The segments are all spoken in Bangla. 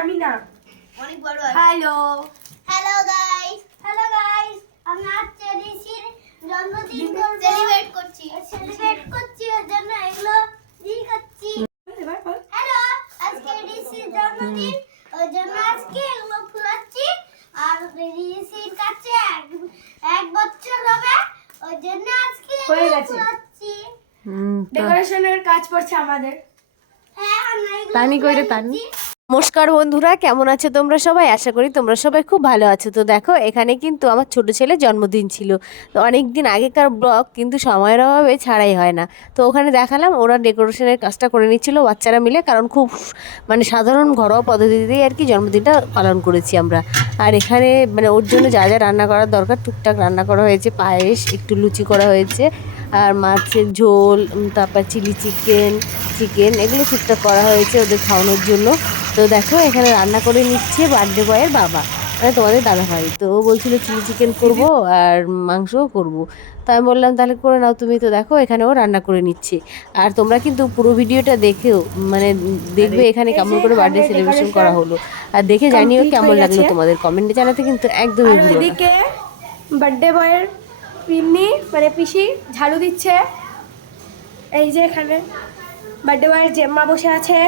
আমি অনেক বড় hello hello guys hello guys আমরা চেরিসির জন্মদিন সেলিব্রেট করছি সেলিব্রেট করছি এর জন্য এগুলো দিই করছি হ্যালো আজকে ঋষির জন্মদিন ওই জন্য আজকে এগুলো ফুলাচ্ছি আর ঋষির কাছে এক এক বছর হবে ওই জন্য আজকে হয়ে গেছে ডেকোরেশনের কাজ করছে আমাদের হ্যাঁ আমরা তানি কইরে তানি নমস্কার বন্ধুরা কেমন আছো তোমরা সবাই আশা করি তোমরা সবাই খুব ভালো আছো তো দেখো এখানে কিন্তু আমার ছোট ছেলে জন্মদিন ছিল তো অনেক দিন আগেকার ব্লগ কিন্তু সময়ের অভাবে ছাড়াই হয় না তো ওখানে দেখালাম ওরা ডেকোরেশনের কাজটা করে নিচ্ছিল বাচ্চারা মিলে কারণ খুব মানে সাধারণ ঘরোয়া পদ্ধতিতেই আর কি জন্মদিনটা পালন করেছি আমরা আর এখানে মানে ওর জন্য যা যা রান্না করার দরকার টুকটাক রান্না করা হয়েছে পায়েস একটু লুচি করা হয়েছে আর মাছের ঝোল তারপর চিলি চিকেন চিকেন এগুলো টুকটাক করা হয়েছে ওদের খাওয়ানোর জন্য তো দেখো এখানে রান্না করে নিচ্ছে বার্থডে বয়ের বাবা মানে তোমাদের দাদা ভাই তো ও বলছিল চিলি চিকেন করব আর মাংসও করব তো আমি বললাম তাহলে করে নাও তুমি তো দেখো এখানে ও রান্না করে নিচ্ছে আর তোমরা কিন্তু পুরো ভিডিওটা দেখেও মানে দেখবে এখানে কেমন করে বার্থডে সেলিব্রেশন করা হলো আর দেখে জানিও কেমন লাগলো তোমাদের কমেন্টে জানাতে কিন্তু একদমই ভুলো বার্থডে বয়ের পিন্নি মানে পিসি ঝাড়ু দিচ্ছে এই যে এখানে বার্থডে বয়ের জেম্মা বসে আছে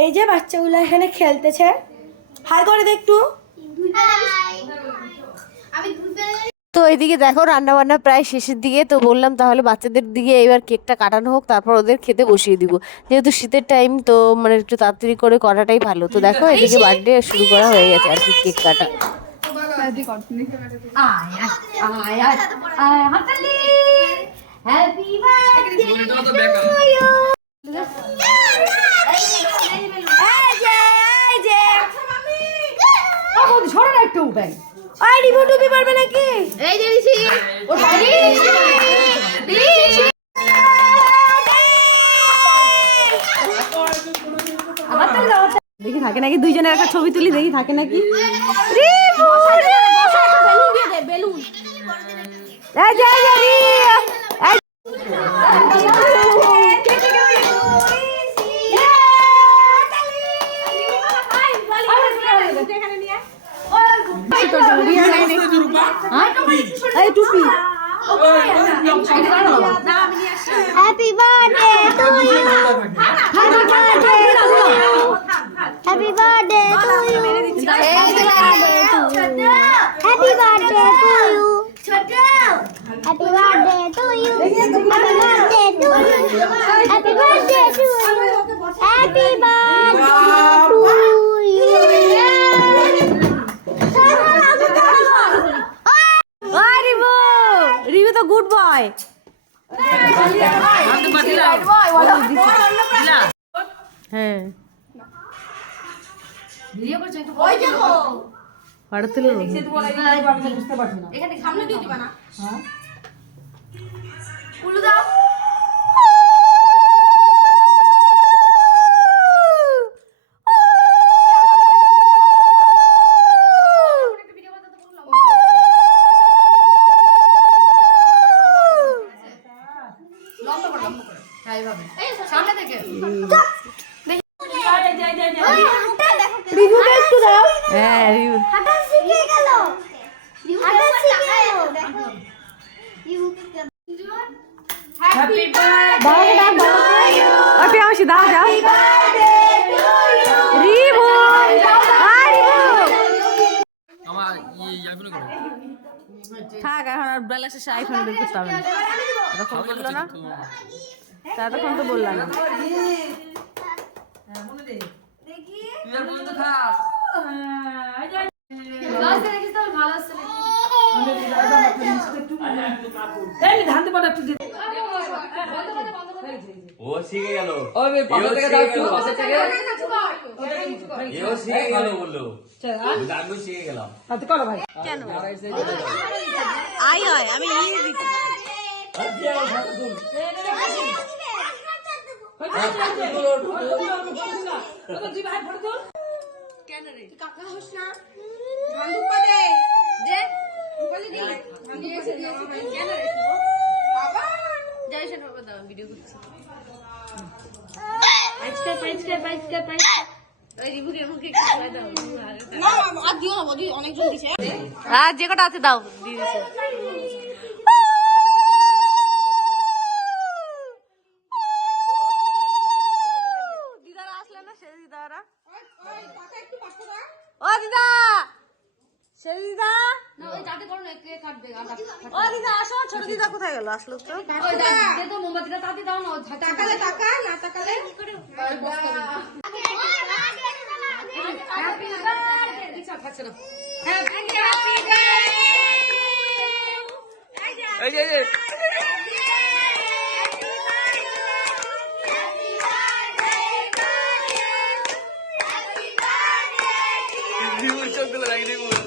এই যে বাচ্চাগুলো এখানে খেলতেছে হাই করে দে একটু তো এইদিকে দেখো রান্না বান্না প্রায় শেষের দিকে তো বললাম তাহলে বাচ্চাদের দিকে এবার কেকটা কাটানো হোক তারপর ওদের খেতে বসিয়ে দিব যেহেতু শীতের টাইম তো মানে একটু তাড়াতাড়ি করে করাটাই ভালো তো দেখো এদিকে বার্থডে শুরু করা হয়ে গেছে আর কি কেক কাটা আয় আয় আয় হাতালি হ্যাপি বার্থডে টু ইউ নাকি এই দেখি থাকে নাকি দুইজনের একটা ছবি তুলি দেখি থাকে নাকি বেলুন টুপি happy birthday to you happy birthday to you happy birthday to you happy birthday to হয় হ্যাঁ এখানে সামনে দিয়ে দিবা না হ্যাঁ দাও লম্বা করে লম্বা করে হ্যাঁ এইভাবে সামনে থেকে রিহুকে একটু দাও হ্যাঁ রিহু হাঁটা শিখে গেল হ্যাঁ, হাঁটা শিখে গেল হ্যাপি বার্থডে বাবা বাবা আপনি আসি দাও দাও আইফোনে করো থাক এখন আর বেলা শেষে আইফোনে বের করতে হবে না তখন বললো না তা তখন তো বললাম না ও শিখে গেল থেকে এও শিখে গেল বললো কেন রে কাকা হোস না যে Pajka, pajka, pajka, pajka. আর যে কটা আছে দাও ও দিদা সে দিদা ও দিদা আসো ছোট দিদা কোথায় গেল আসলো তো মোমবাতিটা তাতে দাও না টাকালে টাকা না টাকালে Happy birthday! Happy birthday! Happy Happy birthday! Happy birthday! Happy birthday! Happy birthday! Happy birthday! Happy birthday!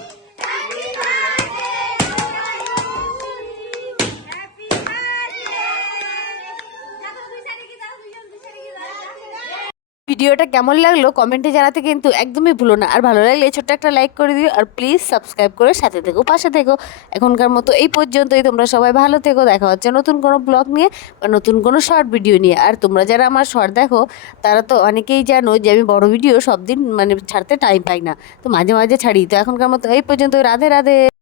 ভিডিওটা কেমন লাগলো কমেন্টে জানাতে কিন্তু একদমই ভুলো না আর ভালো লাগলে ছোট্ট একটা লাইক করে দিও আর প্লিজ সাবস্ক্রাইব করে সাথে থেকো পাশে থেকো এখনকার মতো এই পর্যন্তই তোমরা সবাই ভালো থেকো দেখা হচ্ছে নতুন কোনো ব্লগ নিয়ে বা নতুন কোনো শর্ট ভিডিও নিয়ে আর তোমরা যারা আমার শর্ট দেখো তারা তো অনেকেই জানো যে আমি বড় ভিডিও সব দিন মানে ছাড়তে টাইম পাই না তো মাঝে মাঝে ছাড়ি তো এখনকার মতো এই পর্যন্ত রাধে রাধে